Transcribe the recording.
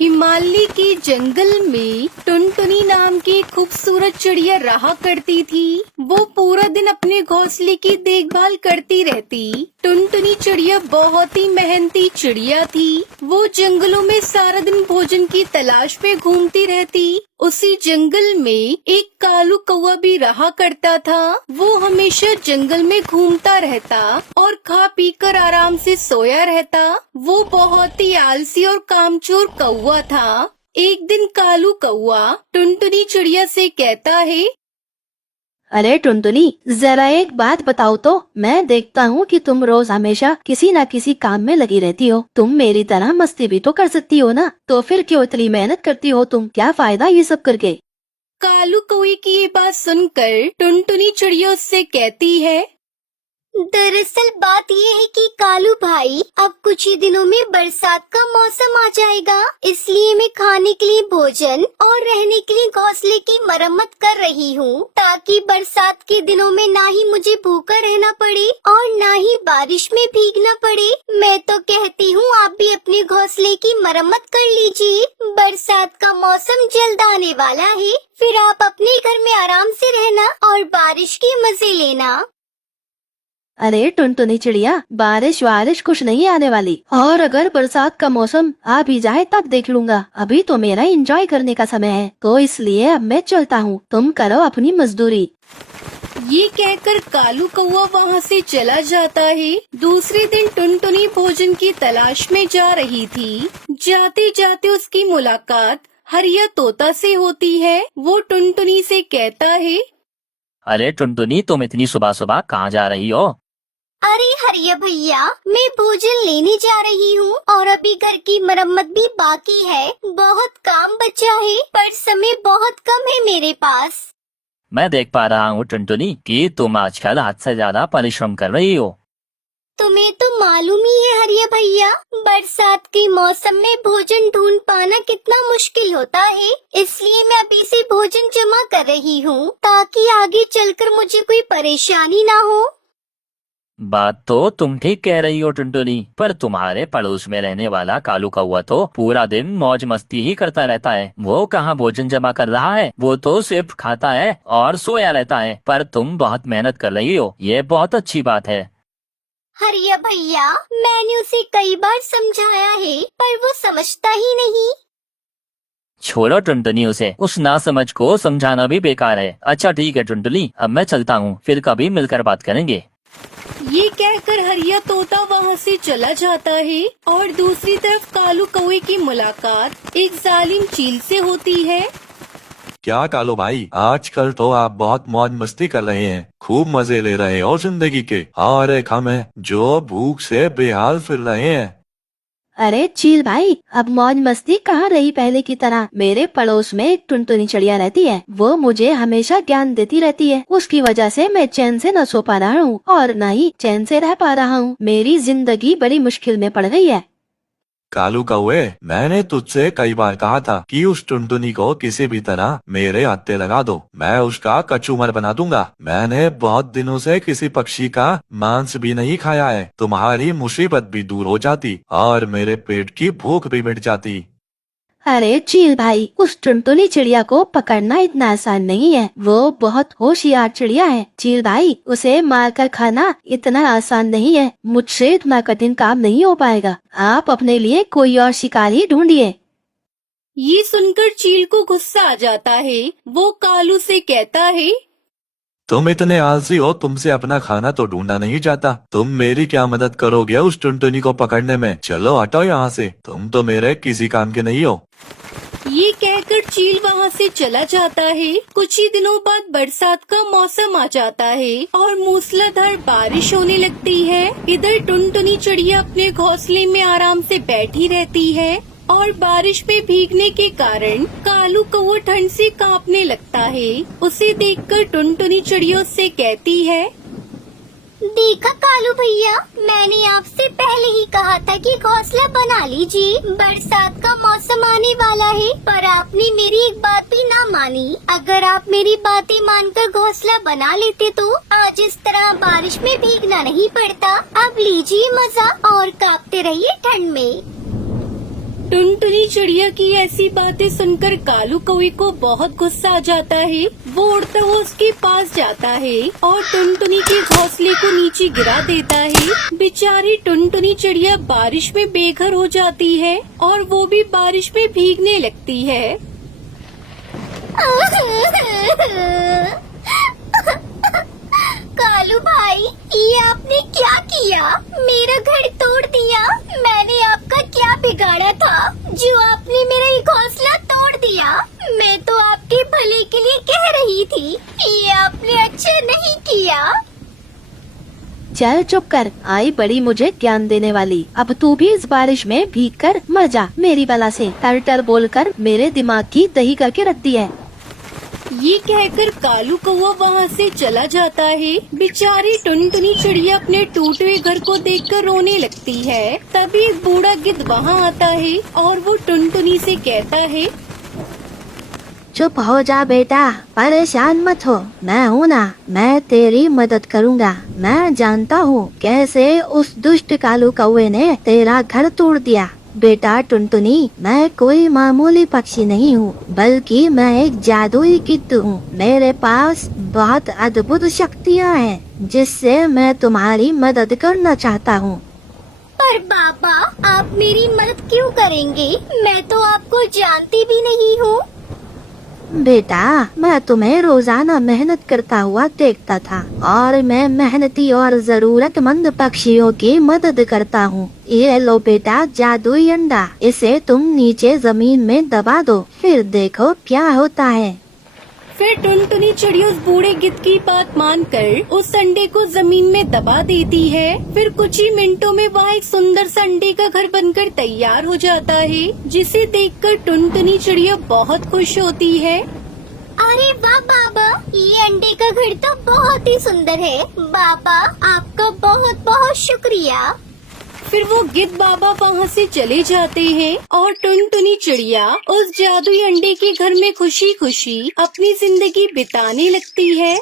हिमालय के जंगल में टुनटुनी नाम की खूबसूरत चिड़िया रहा करती थी। वो पूरा दिन अपने घोंसले की देखभाल करती रहती। टुनटुनी चिड़िया बहुत ही मेहनती चिड़िया थी। वो जंगलों में सारा दिन भोजन की तलाश में घूमती रहती। उसी जंगल में एक कालू कौवा भी रहा करता था। वो हमेशा जंगल में घूमता रहता और खा पी कर आराम से सोया रहता। वो बहुत ही आलसी और कामचोर कौवा था। एक दिन कालू कौवा टुनटुनी चिड़िया से कहता है, अरे टुनटुनी, जरा एक बात बताओ तो। मैं देखता हूँ कि तुम रोज हमेशा किसी न किसी काम में लगी रहती हो। तुम मेरी तरह मस्ती भी तो कर सकती हो ना, तो फिर क्यों इतनी मेहनत करती हो तुम? क्या फायदा ये सब करके? कालू कौवे की ये बात सुनकर टुनटुनी चिड़िया उससे कहती है, दरअसल बात ये है कि कालू भाई, अब कुछ ही दिनों में बरसात का मौसम आ जाएगा, इसलिए मैं खाने के लिए भोजन और रहने के लिए घोंसले की मरम्मत कर रही हूँ, ताकि बरसात के दिनों में ना ही मुझे भूखा रहना पड़े और ना ही बारिश में भीगना पड़े। मैं तो कहती हूँ आप भी अपने घोंसले की मरम्मत कर लीजिए। बरसात का मौसम जल्द आने वाला है, फिर आप अपने घर में आराम से रहना और बारिश के मजे लेना। अरे टुनटुनी चिड़िया, बारिश वारिश कुछ नहीं आने वाली, और अगर बरसात का मौसम आ भी जाए तब देख लूंगा। अभी तो मेरा एंजॉय करने का समय है, तो इसलिए अब मैं चलता हूँ। तुम करो अपनी मजदूरी। ये कहकर कालू कौवा वहाँ से चला जाता है। दूसरे दिन टुनटुनी भोजन की तलाश में जा रही थी। जाते जाते उसकी मुलाकात हरिया तोता से होती है। वो टुनटुनी से कहता है, अरे टुनटुनी, तुम इतनी सुबह सुबह कहाँ जा रही हो? अरे हरिया भैया, मैं भोजन लेने जा रही हूँ और अभी घर की मरम्मत भी बाकी है। बहुत काम बचा है, पर समय बहुत कम है मेरे पास। मैं देख पा रहा हूँ टुनटुनी कि तुम आजकल हद से ज्यादा परिश्रम कर रही हो। तुम्हें तो मालूम ही है हरिया भैया, बरसात के मौसम में भोजन ढूंढ पाना कितना मुश्किल होता है, इसलिए मैं अभी से भोजन जमा कर रही हूँ, ताकि आगे चलकर मुझे कोई परेशानी ना हो। बात तो तुम ठीक कह रही हो टुनटुनी, पर तुम्हारे पड़ोस में रहने वाला कालू कौवा तो पूरा दिन मौज मस्ती ही करता रहता है। वो कहाँ भोजन जमा कर रहा है, वो तो सिर्फ खाता है और सोया रहता है। पर तुम बहुत मेहनत कर रही हो, ये बहुत अच्छी बात है। हरिया भैया, मैंने उसे कई बार समझाया है, पर वो समझता ही नहीं। छोड़ो टुनटुनी, उसे उस नासमझ को समझाना भी बेकार है। अच्छा ठीक है टुनटुनी, अब मैं चलता हूँ, फिर कभी मिलकर बात करेंगे। ये कहकर हरिया तोता वहाँ से चला जाता है और दूसरी तरफ कालू कौवे की मुलाकात एक जालिम चील से होती है। क्या कालू भाई, आजकल तो आप बहुत मौज मस्ती कर रहे हैं, खूब मजे ले रहे हो जिंदगी के, और एक हम हैं जो भूख से बेहाल फिर रहे हैं। अरे चील भाई, अब मौज मस्ती कहाँ रही पहले की तरह। मेरे पड़ोस में एक टुनटुनी चिड़िया रहती है, वो मुझे हमेशा ज्ञान देती रहती है। उसकी वजह से मैं चैन से न सो पा रहा हूँ और न ही चैन से रह पा रहा हूँ। मेरी जिंदगी बड़ी मुश्किल में पड़ गई है। कालू कौवे, मैंने तुझसे कई बार कहा था कि उस टुनटुनी को किसी भी तरह मेरे हत्थे लगा दो, मैं उसका कचूमर बना दूंगा। मैंने बहुत दिनों से किसी पक्षी का मांस भी नहीं खाया है, तुम्हारी मुसीबत भी दूर हो जाती और मेरे पेट की भूख भी मिट जाती। अरे चील भाई, उस टुनटुनी चिड़िया को पकड़ना इतना आसान नहीं है। वो बहुत होशियार चिड़िया है। चील भाई, उसे मारकर खाना इतना आसान नहीं है। मुझसे इतना कठिन काम नहीं हो पाएगा। आप अपने लिए कोई और शिकार ही ढूंढिए। ये सुनकर चील को गुस्सा आ जाता है। वो कालू से कहता है, तुम इतने आलसी हो, तुमसे अपना खाना तो ढूंढा नहीं जाता। तुम मेरी क्या मदद करोगे उस टुनटुनी को पकड़ने में? चलो हटो यहाँ से, तुम तो मेरे किसी काम के नहीं हो। ये कहकर चील वहाँ से चला जाता है। कुछ ही दिनों बाद बरसात का मौसम आ जाता है और मूसलाधार बारिश होने लगती है। इधर टुनटुनी चिड़िया अपने घोंसले में आराम से बैठी रहती है और बारिश में भीगने के कारण कालू कौवा ठंड से कांपने लगता है। उसे देखकर टुनटुनी चिड़िया उससे कहती है, देखा कालू भैया, मैंने आपसे पहले ही कहा था कि घोंसला बना लीजिए, बरसात का मौसम आने वाला है, पर आपने मेरी एक बात भी ना मानी। अगर आप मेरी बातें मानकर घोंसला बना लेते तो आज इस तरह बारिश में भीगना नहीं पड़ता। अब लीजिए मजा और कांपते रहिए ठंड में। टुनटुनी चिड़िया की ऐसी बातें सुनकर कालू कौवे को बहुत गुस्सा आ जाता है। वो उड़ता हुआ उसके पास जाता है और टुनटुनी के घोंसले को नीचे गिरा देता है। बेचारी टुनटुनी चिड़िया बारिश में बेघर हो जाती है और वो भी बारिश में भीगने लगती है। कालू भाई, ये आपने क्या किया? मेरा घर तोड़ दिया। मैंने आपका क्या बिगाड़ा था जो आपने मेरा ये घोंसला तोड़ दिया? मैं तो आपके भले के लिए कह रही थी, ये आपने अच्छा नहीं किया। चल चुप कर, आई बड़ी मुझे ज्ञान देने वाली। अब तू भी इस बारिश में भीग कर मर जा मेरी बला से। टर्टल बोलकर मेरे दिमाग की दही करके रख दी है। ये कहकर कालू कौवा वहाँ से चला जाता है। बेचारी टुनटुनी चिड़िया अपने टूटे हुए घर को देखकर रोने लगती है। तभी एक बूढ़ा गिद्ध वहाँ आता है और वो टुनटुनी से कहता है, चुप हो जा बेटा, परेशान मत हो, मैं हूँ ना, मैं तेरी मदद करूँगा। मैं जानता हूँ कैसे उस दुष्ट कालू कौवे ने तेरा घर तोड़ दिया। बेटा टुनटुनी, मैं कोई मामूली पक्षी नहीं हूँ, बल्कि मैं एक जादुई गिद्ध हूँ। मेरे पास बहुत अद्भुत शक्तियाँ हैं, जिससे मैं तुम्हारी मदद करना चाहता हूँ। पर बाबा, आप मेरी मदद क्यों करेंगे? मैं तो आपको जानती भी नहीं हूँ। बेटा, मैं तुम्हें रोजाना मेहनत करता हुआ देखता था और मैं मेहनती और जरूरतमंद पक्षियों की मदद करता हूँ। ये लो बेटा जादुई अंडा, इसे तुम नीचे जमीन में दबा दो, फिर देखो क्या होता है। फिर टुनटुनी चिड़िया उस बूढ़े गिद्ध की बात मानकर उस अंडे को जमीन में दबा देती है। फिर कुछ ही मिनटों में वहाँ एक सुंदर सा अंडे का घर बनकर तैयार हो जाता है, जिसे देखकर टुनटुनी चिड़िया बहुत खुश होती है। अरे वाह बाबा, ये अंडे का घर तो बहुत ही सुंदर है। बाबा, आपका बहुत बहुत शुक्रिया। फिर वो गिद्ध बाबा वहाँ से चले जाते हैं और टुनटुनी चिड़िया उस जादुई अंडे के घर में खुशी खुशी अपनी जिंदगी बिताने लगती है।